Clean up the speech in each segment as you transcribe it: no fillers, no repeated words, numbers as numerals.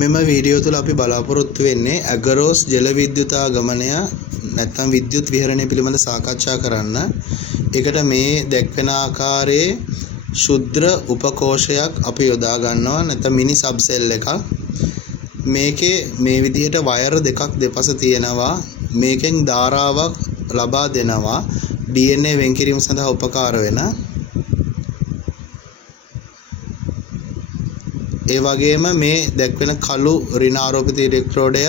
මෙම වීඩියෝ තුල අපි බලාපොරොත්තු වෙන්නේ ඇගරෝස් ජල විද්‍යුතාගමනය නැත්නම් විද්‍යුත් විහරණය පිළිබඳ සාකච්ඡා කරන්න. ඒකට මේ දැක්වෙන ආකාරයේ ශුද්‍ර උපකෝෂයක් අපි යොදා ගන්නවා නැත්නම් මිනි සබ්සෙල් එකක්. මේකේ මේ විදිහට වයර් දෙකක් දෙපස තියෙනවා. මේකෙන් ධාරාවක් ලබා දෙනවා DNA වෙන් කිරීම සඳහා උපකාර වෙන. ඒ වගේම මේ දැක්වෙන කළු ඍණාරෝපිත ඉලෙක්ට්‍රෝඩය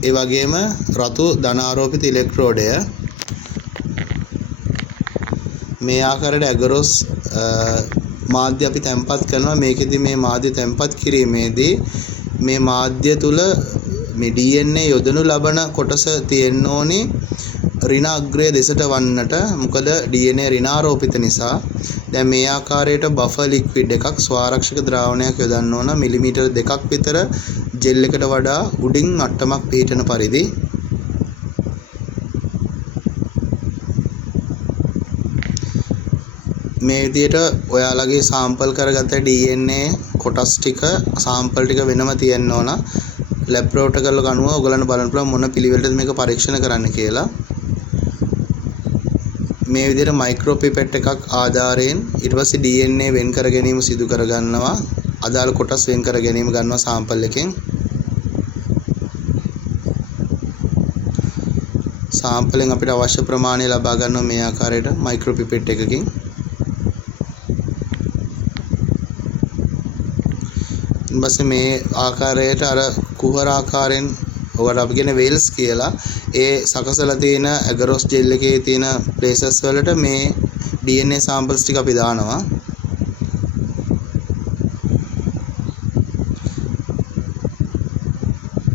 ඒ වගේම රතු ධනාරෝපිත ඉලෙක්ට්‍රෝඩය මේ ආකාරයට ඇගරෝස් මාධ්‍ය අපි තැම්පත් කරනවා. මේකෙදි මේ මාධ්‍ය තැම්පත් කිරීමේදී මේ මාධ්‍ය තුල මේ DNA යොදනු ලබන කොටස තියෙන්න ඕනි ඍණ අග්‍රය දෙසට වන්නට. මොකද DNA ඍණාරෝපිත නිසා. දැන් මේ ආකාරයට බෆර් ලික්විඩ් එකක් ස්වාරක්ෂක ද්‍රාවණයක් යොදන්න ඕන මිලිමීටර් 2ක් විතර ජෙල් එකට වඩා උඩින් මට්ටමක් පිහිටන පරිදි. මේ විදිහට ඔයාලගේ සාම්පල් කරගත්ත DNA කොටස් ටික සාම්පල් ටික වෙනම තියෙන්න ඕන. ලැබ් ප්‍රෝටෝකෝල් එක අනුව ඔයගලන්ට බලන්න පුළුවන් මොන පිළිවෙලටද මේක පරීක්ෂණ කරන්න කියලා. මේ විදිහට මයික්‍රෝ පිපෙට් එකක් ආධාරයෙන් ඊට පස්සේ DNA වෙන් කර ගැනීම සිදු කර ගන්නවා. අදාළ කොටස් වෙන් කර ගැනීම ගන්නවා සාම්පල් එකෙන්. සාම්පලෙන් අපිට අවශ්‍ය ප්‍රමාණය ලබා ගන්නවා මේ ආකාරයට මයික්‍රෝ පිපෙට් එකකින්. ඊපස්සේ මේ ආකාරයට අර කුහර ආකාරයෙන් ඔකට අපි කියන වේල්ස් කියලා ඒ සකසලා තියෙන ඇගරෝස් ජෙල් එකේ තියෙන ප්ලේසස් වලට මේ DNA samples ටික අපි දානවා.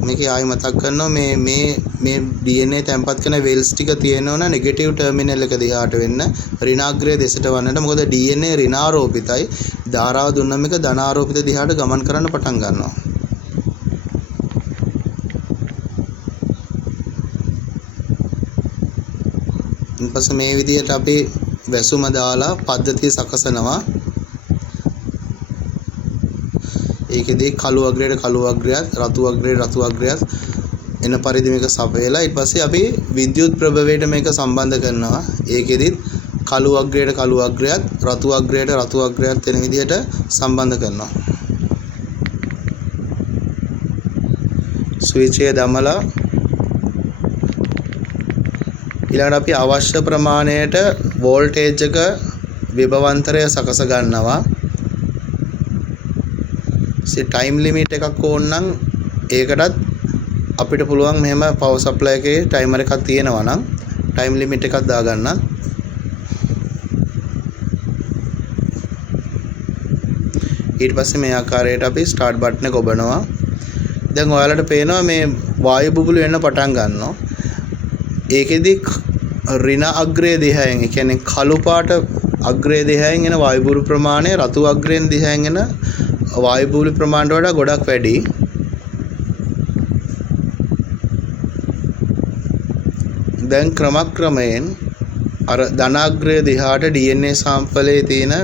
මේකේ ආයි මතක් කරනවා මේ DNA තැම්පත් කරන වේල්ස් ටික තියෙනවනම් නෙගටිව් ටර්මිනල් එක දිහාට වෙන්න ඍණාග්‍රය දෙසට වන්නට. මොකද DNA ඍණාරෝපිතයි. ධාරාව දුන්නම එක ධනාරෝපිත දිහාට ගමන් කරන්න පටන් ගන්නවා. ඊපස්සේ මේ විදිහට අපි වැසුම දාලා පද්ධතිය සකසනවා. ඒකෙදී කළු අග්‍රයට කළු අග්‍රයත් රතු අග්‍රයට රතු අග්‍රයත් එන පරිදි මේක සපයලා ඊට පස්සේ අපි විද්‍යුත් ප්‍රභවයට මේක සම්බන්ධ කරනවා. ඒකෙදිත් කළු අග්‍රයට කළු අග්‍රයත් රතු අග්‍රයට රතු අග්‍රයත් වෙන විදිහට සම්බන්ධ කරනවා. ස්විච් එක දමලා ඊළඟට අපි අවශ්‍ය ප්‍රමාණයට වෝල්ටේජ් එක විභවාන්තරය සකස ගන්නවා. ටයිම් ලිමිට් එකක් ඕන නම් ඒකටත් අපිට පුළුවන් මෙහෙම පවර් සප්ලයි එකේ ටයිමර් එකක් තියෙනවා නම් ටයිම් ලිමිට් එකක් දාගන්න. ඊට පස්සේ මේ ආකාරයට අපි ස්ටාර්ට් බටන් එක ඔබනවා. දැන් ඔයාලට පේනවා මේ වායු බුබුලු එන්න පටන් ගන්නවා. ඒකෙදි ඍණ අග්‍රය දිහායෙන් ඒ කියන්නේ කළු පාට අග්‍රය දිහායෙන් එන වායු බුබුලු ප්‍රමාණය රතු අග්‍රයෙන් දිහායෙන් එන වායු බුබුලු ප්‍රමාණයට වඩා ගොඩක් වැඩි. දැන් ක්‍රමක්‍රමයෙන් අර ධනාග්‍රය දිහාට DNA සාම්පලයේ තියෙන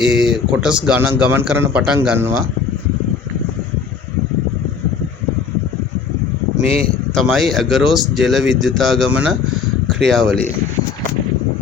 ඒ කොටස් ගමන් කරන්න පටන් ගන්නවා. මේ තමයි ඇගරෝස් ජල විද්‍යුතාගමන ක්‍රියාවලිය.